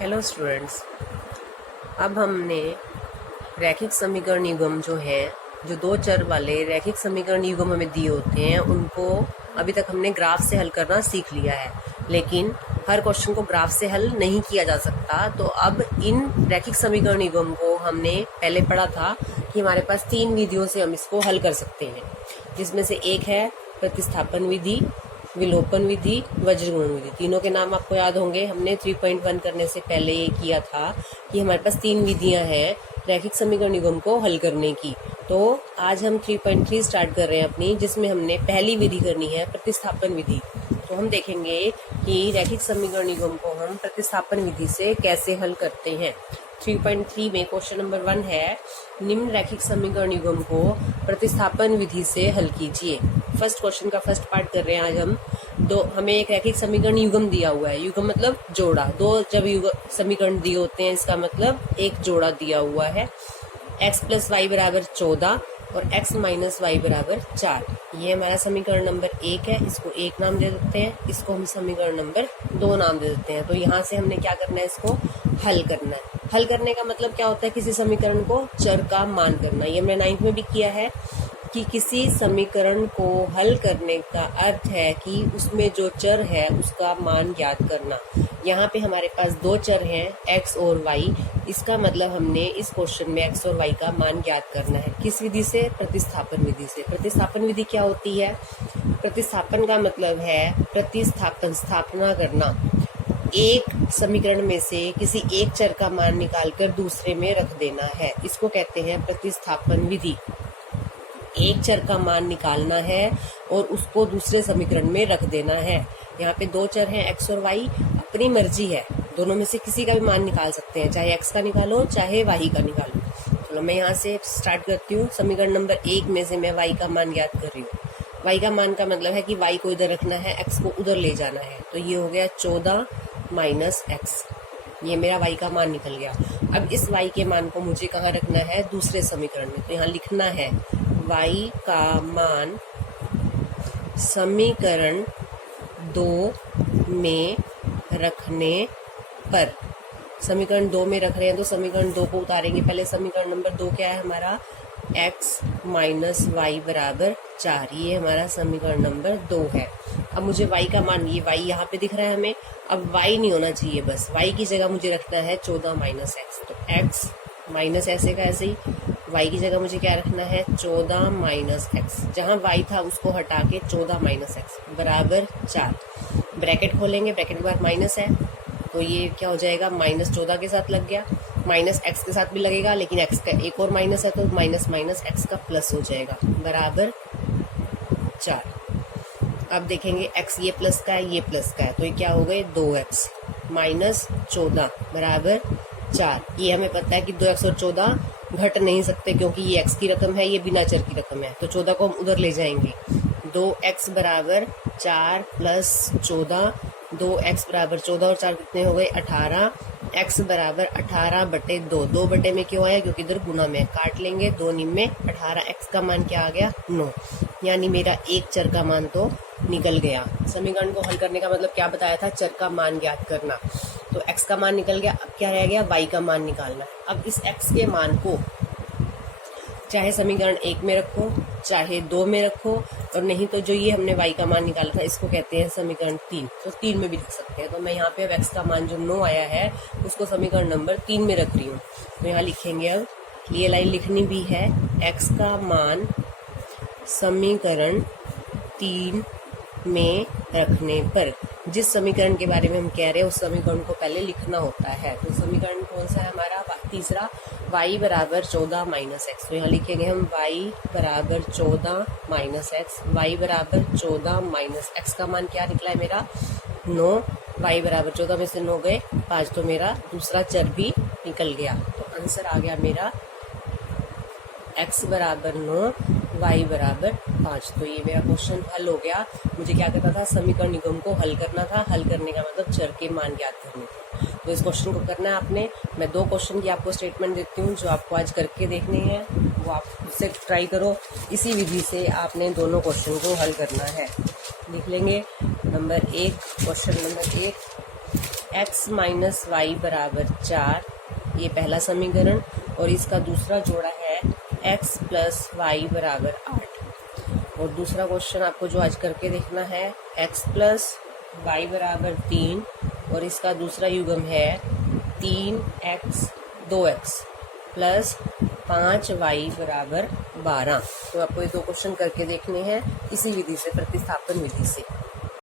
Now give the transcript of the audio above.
Hello students, अब हमने रैखिक समीकरण युग्म जो दो चर वाले रैखिक समीकरण युग्म हमें दिए होते हैं उनको अभी तक हमने ग्राफ से हल करना सीख लिया है। लेकिन हर क्वेश्चन को ग्राफ से हल नहीं किया जा सकता, तो अब इन रैखिक समीकरण युग्म को हमने पहले पढ़ा था कि हमारे पास 3 विधियों से हम इसको हल कर सकते हैं, जिसमें से एक है प्रतिस्थापन विधि, विलोपन विधि, वज्रगुणन विधि। तीनों के नाम आपको याद होंगे। हमने 3.1 करने से पहले ये किया था कि हमारे पास 3 विधियां हैं रैखिक समीकरण युग्म को हल करने की। तो आज हम 3.3 स्टार्ट कर रहे हैं अपनी, जिसमें हमने पहली विधि करनी है प्रतिस्थापन विधि। तो हम देखेंगे कि रैखिक समीकरण युग्म को हम प्रतिस्थापन विधि से कैसे हल करते हैं। 3.3 में क्वेश्चन नंबर 1 है, निम्न रैखिक समीकरण युग्म को प्रतिस्थापन विधि से हल कीजिए। फर्स्ट क्वेश्चन का फर्स्ट पार्ट कर रहे हैं आज हम। हमें एक रैखिक समीकरण युग्म दिया हुआ है। युग्म मतलब जोड़ा। जब समीकरण दिए होते हैं इसका मतलब एक जोड़ा दिया हुआ है। x + y = 14 और x - y = 4। ये हमारा समीकरण नंबर 1 है। इसको 1 नाम दे देते हैं, इसको हम समीकरण नंबर 2 नाम दे देते हैं। तो यहाँ से हमने क्या करना है, इसको हल करना है। हल करने का मतलब क्या होता है, किसी समीकरण को चर का मान करना। ये हमने 9th में भी किया है कि किसी समीकरण को हल करने का अर्थ है कि उसमें जो चर है उसका मान ज्ञात करना। यहाँ पे हमारे पास 2 चर हैं, x और y। इसका मतलब हमने इस क्वेश्चन में x और y का मान ज्ञात करना है। किस विधि से? प्रतिस्थापन विधि से। प्रतिस्थापन विधि क्या होती है? प्रतिस्थापन का मतलब है प्रतिस्थापन, स्थापना करना। एक समीकरण में से किसी एक चर का मान निकालकर दूसरे में रख देना है, इसको कहते हैं प्रतिस्थापन विधि। एक चर का मान निकालना है और उसको दूसरे समीकरण में रख देना है। यहाँ पे 2 चर हैं x और y। अपनी मर्जी है, दोनों में से किसी का भी मान निकाल सकते हैं, चाहे x का निकालो चाहे y का निकालो। चलो मैं यहाँ से स्टार्ट करती हूँ। समीकरण नंबर 1 में से मैं y का मान ज्ञात कर रही हूँ। y का मान का मतलब है कि y को इधर रखना है, x को उधर ले जाना है। तो ये हो गया 14 - x। ये मेरा y का मान निकल गया। अब इस y के मान को मुझे कहाँ रखना है? दूसरे समीकरण में। तो यहाँ लिखना है y का मान समीकरण 2 में रखने पर। समीकरण 2 में रख रहे हैं तो समीकरण 2 को उतारेंगे। पहले समीकरण नंबर 2 क्या है हमारा? x - y = 4। ये हमारा समीकरण नंबर 2 है। अब मुझे y का मान, ये y यहाँ पे दिख रहा है हमें। अब y नहीं होना चाहिए, बस y की जगह मुझे रखना है 14 - x। तो x माइनस ऐसे का ऐसे ही, y की जगह मुझे क्या रखना है? 14 - x। जहाँ y था उसको हटा के 14 - x = 4। ब्रैकेट खोलेंगे, ब्रैकेट के बाद माइनस है तो ये क्या हो जाएगा? -14 के साथ लग गया, -x के साथ भी लगेगा, लेकिन x का एक और माइनस है तो माइनस x का प्लस हो जाएगा = 4। अब देखेंगे x ये प्लस का है, ये प्लस का है, तो ये क्या हो गए? 2x - 14 = 4। ये हमें पता है कि 2x और 14 घट नहीं सकते क्योंकि ये x की रकम है, ये बिना चर की रकम है। तो 14 को हम उधर ले जाएंगे। 2x = 4 + 14। 2x = 14 और 4 कितने हो गए? 18। x = 18/2। 2 बटे में क्यों आया? क्योंकि इधर गुना में। काट लेंगे, 2 निम में 18। x का मान क्या आ गया? 9। यानी मेरा एक चर का मान तो निकल गया। समीकरण को हल करने का मतलब क्या बताया था? चर का मान ज्ञात करना। तो x का मान निकल गया। अब क्या रह गया? y का मान निकालना। अब इस x के मान को चाहे समीकरण 1 में रखो, चाहे 2 में रखो, और नहीं तो जो ये हमने y का मान निकाला था इसको कहते हैं समीकरण 3। तो 3 में भी लिख सकते हैं। तो मैं यहाँ पे अब x का मान जो 9 आया है उसको समीकरण नंबर 3 में रख रही हूँ। तो यहाँ लिखेंगे, अब ये लाइन लिखनी भी है, x का मान समीकरण 3 में रखने पर। जिस समीकरण के बारे में हम कह रहे हैं उस समीकरण को पहले लिखना होता है। तो समीकरण कौन सा है हमारा? तीसरा, y = 14 - x। तो यहाँ लिखेंगे हम y = 14 - x। y = 14 - x का मान क्या निकला है मेरा? 9। y = 14 में से 9 गए 5, तो मेरा दूसरा चर भी निकल गया। तो आंसर आ गया मेरा x = 9, y = 5। तो ये मेरा क्वेश्चन हल हो गया। मुझे क्या करना था? समीकरण युग्म को हल करना था। हल करने का मतलब चर के मान ज्ञात करने थे। तो इस क्वेश्चन को करना है आपने। मैं 2 क्वेश्चन की आपको स्टेटमेंट देती हूँ जो आपको आज करके देखने हैं, वो आप खुद से ट्राई करो। इसी विधि से आपने दोनों क्वेश्चन को हल करना है। लिख लेंगे नंबर 1, क्वेश्चन नंबर 1। x माइनस वाई बराबर 4, ये पहला समीकरण, और इसका दूसरा जोड़ा है x प्लस वाई बराबर 8। और दूसरा क्वेश्चन आपको जो आज करके देखना है, x प्लस वाई बराबर 3 और इसका दूसरा युग्म है 3x 2x प्लस 5y बराबर 12। तो आपको ये दो क्वेश्चन करके देखने हैं इसी विधि से, प्रतिस्थापन विधि से।